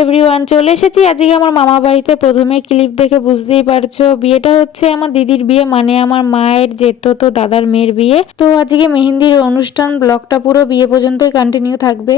Everyone, চলে এসেছি আজকে আমার মামা বাড়িতে। প্রথমে ক্লিপ দেখে বুঝতেই পারছো বিয়েটা হচ্ছে আমার দিদির বিয়ে, মানে আমার মায়ের জেঠতো দাদার মেয়ের বিয়ে। তো আজকে মেহেন্দির অনুষ্ঠান, ব্লগটা পুরো বিয়ে পর্যন্তই কন্টিনিউ থাকবে।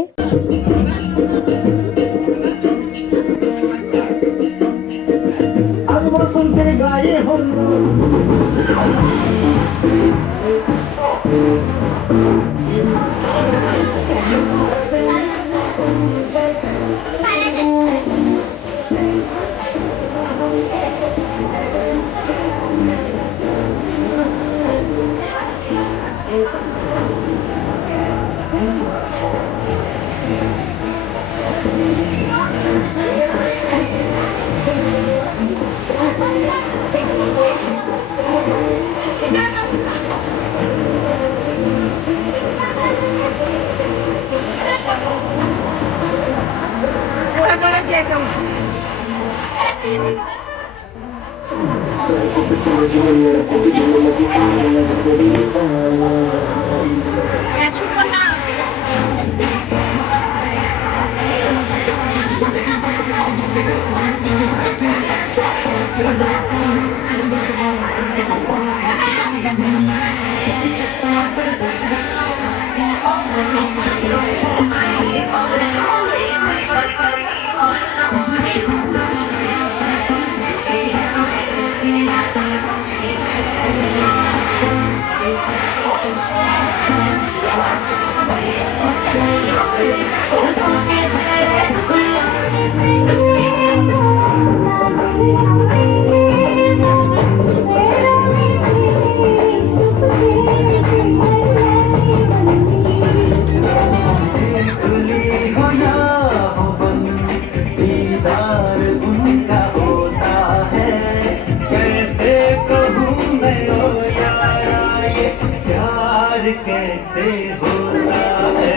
कैसे होता है।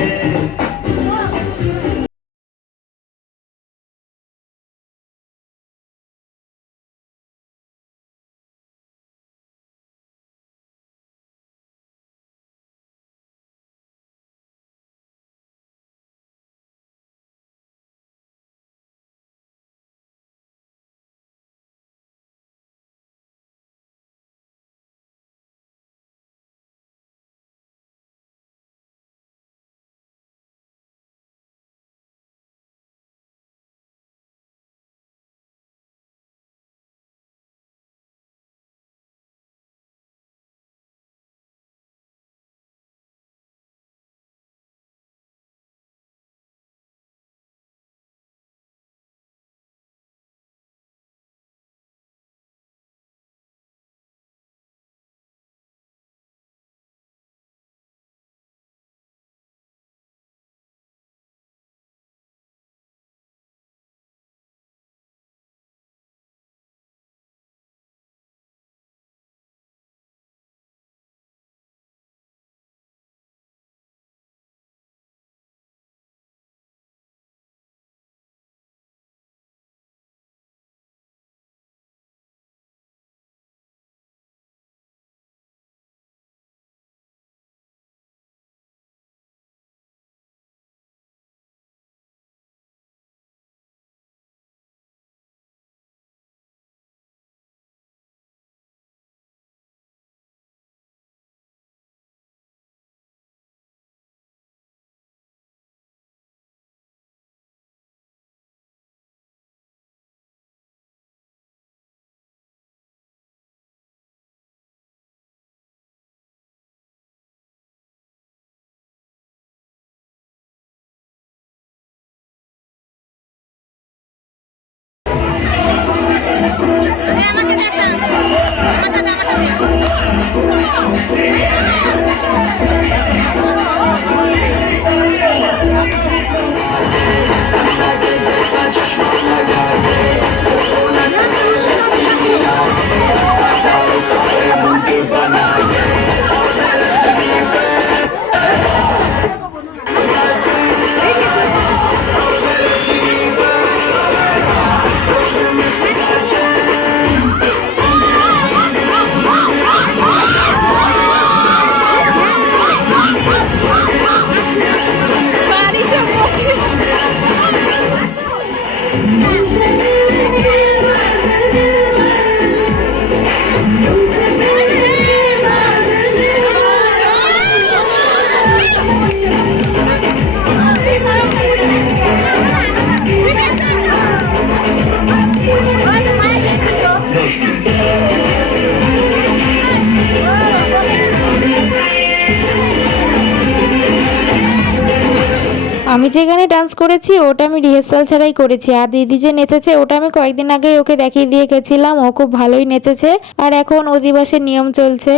আমি যেখানে ডান্স করেছি ওটা আমি রিহার্সাল ছাড়াই করেছি, আর দিদি যে নেচেছে ওটা আমি কয়েকদিন আগে ওকে দেখিয়ে দিয়ে গেছিলাম, ও খুব ভালোই নেচেছে। আর এখন অধিবাসের নিয়ম চলছে।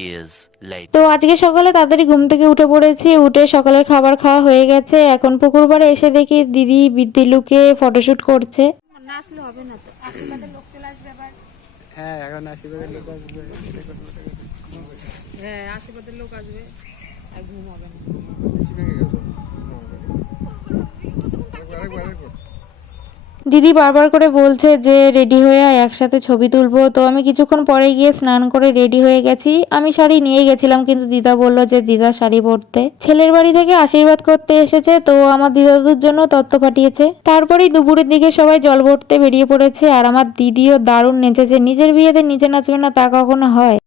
years later. তো আজকে সকালে তাড়াতাড়ি ঘুম থেকে উঠে পড়েছি, উঠে সকালের খাবার খাওয়া হয়ে গেছে। এখন পুকুর পাড়ে এসে দেখি দিদি বিদ্যুলুকে ফটোশুট করছে। হ্যাঁ এখন আশীর্বাদের লোক আসবে। হ্যাঁ আশীর্বাদের লোক আসবে আর ঘুম হবে না। দিদি বারবার করে বলছে যে রেডি হয়ে আয়, একসাথে ছবি তুলবো। তো আমি কিছুক্ষণ পরে গিয়ে স্নান করে রেডি হয়ে গেছি। আমি শাড়ি নিয়ে গেছিলাম কিন্তু দিদা বললো যে দিদা শাড়ি পরতে। ছেলের বাড়ি থেকে আশীর্বাদ করতে এসেছে, তো আমার দিদাদুর জন্য তত্ত্ব পাঠিয়েছে। তারপরেই দুপুরের দিকে সবাই জল ভরতে বেরিয়ে পড়েছে, আর আমার দিদিও দারুণ নেচেছে। নিজের বিয়েতে নিজে নাচবে না তা কখনো হয়?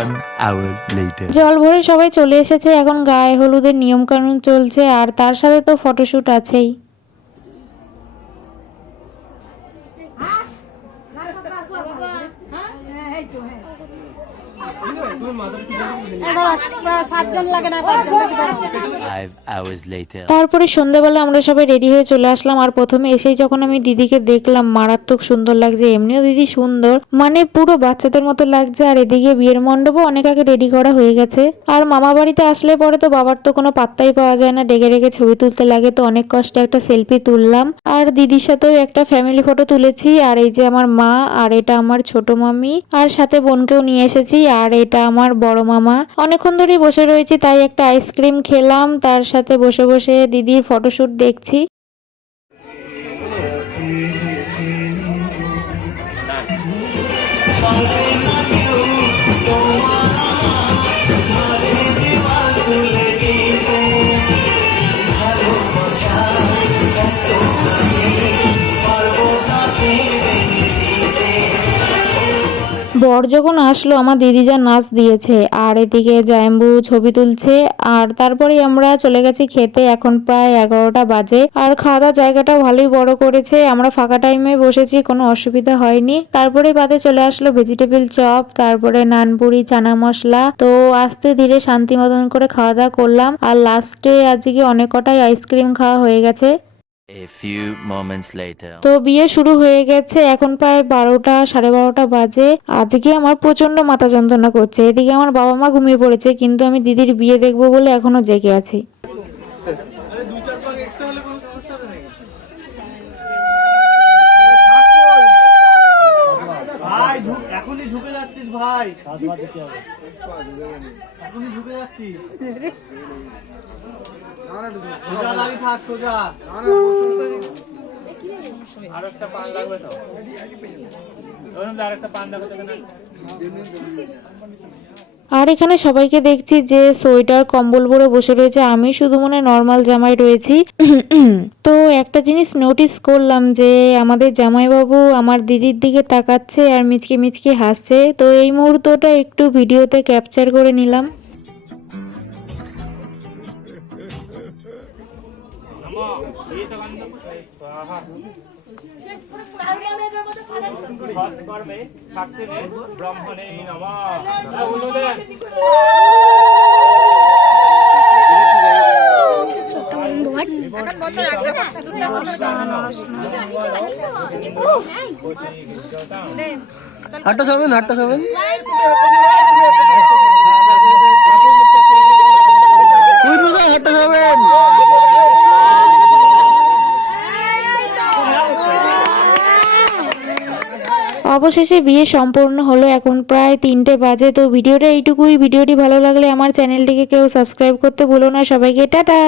One hour later. জল ভরে সবাই চলে এসেছে, এখন গায়ে হলুদের নিয়ম কানুন চলছে, আর তার সাথে তো ফটোশুট আছেই। Five hours later. তারপরে সন্ধ্যাবেলা আমরা সবাই রেডি হয়ে চলে আসলাম, আর প্রথমে এসেই যখন আমি দিদিকে দেখলাম মারাত্মক সুন্দর লাগছে। এমনিও দিদি সুন্দর, মানে পুরো বাচ্চাদের মতো লাগছে। আর এদিকে বিয়ের মণ্ডপও অনেক আগে রেডি করা হয়ে গেছে। আর মামা বাড়িতে আসলে পরে তো বাবার তো কোনো পাত্তাই পাওয়া যায় না, ডেকে ডেকে ছবি তুলতে লাগে। তো অনেক কষ্টে একটা সেলফি তুললাম, আর দিদির সাথেও একটা ফ্যামিলি ফটো তুলেছি। আর এই যে আমার মা, আর এটা আমার ছোট মামি, আর সাথে বোনকেও নিয়ে এসেছি। আর এটা আমার বড় মামা। অনেকক্ষণ ধরেই বসে রয়েছি, তাই একটা আইসক্রিম খেলাম, তার সাথে বসে বসে দিদির ফটোশুট দেখছি। বর যখন আসলো আমার দিদি যা নাচ দিয়েছে, আর এদিকে জাম্বু ছবি তুলছে। আর তারপরেই আমরা চলে গেছি খেতে। এখন প্রায় 11টা বাজে, আর খাওয়া দাওয়ার জায়গাটাও ভালোই বড় করেছে। আমরা ফাঁকা টাইমে বসেছি, কোনো অসুবিধা হয়নি। তারপরে বাদে চলে আসলো ভেজিটেবল চপ, তারপরে নানপুরি, চানা মশলা। তো আস্তে ধীরে শান্তি মতন করে খাওয়া দাওয়া করলাম। আর লাস্টে আজকে অনেক কটাই আইসক্রিম খাওয়া হয়ে গেছে। A few moments later. তো বিয়ে শুরু হয়ে গেছে, এখন প্রায় 12টা, 12:30 বাজে। আজকে আমার প্রচন্ড মাথা যন্ত্রণা করছে। এদিকে আমার বাবা মা ঘুমিয়ে পড়েছে, কিন্তু আমি দিদির বিয়ে দেখবো বলে এখনো জেগে আছি। ভাই এখনই ঢুকে যাচ্ছিস ভাই, এখনই ঢুকে যাচ্ছিস। সোজা দাঁড়িয়ে থাক, সোজা। আরেকটা পান লাগবে তো, আরেকটা পান লাগবে না। আর এখানে সবাইকে দেখছি যে সোয়েটার কম্বল পরে বসে রয়েছে, আমি শুধু মনে নর্মাল জামাই রয়েছি। তো একটা জিনিস নোটিস করলাম যে আমাদের জামাইবাবু আমার দিদির দিকে তাকাচ্ছে আর মিচকে মিচকে হাসছে। তো এই মুহূর্তটা একটু ভিডিওতে ক্যাপচার করে নিলাম। ব্রাহ্মণে নমঃ। হাটটা সবেন, হাটটা সবেন। হাটটা সবেন। অবশেষে বিয়ে সম্পূর্ণ হলো, এখন প্রায় 3টে বাজে। তো ভিডিওটা এইটুকুই। ভিডিওটি ভালো লাগলে আমার চ্যানেলটিকে কেউ সাবস্ক্রাইব করতে ভুলো না। সবাইকে টাটা।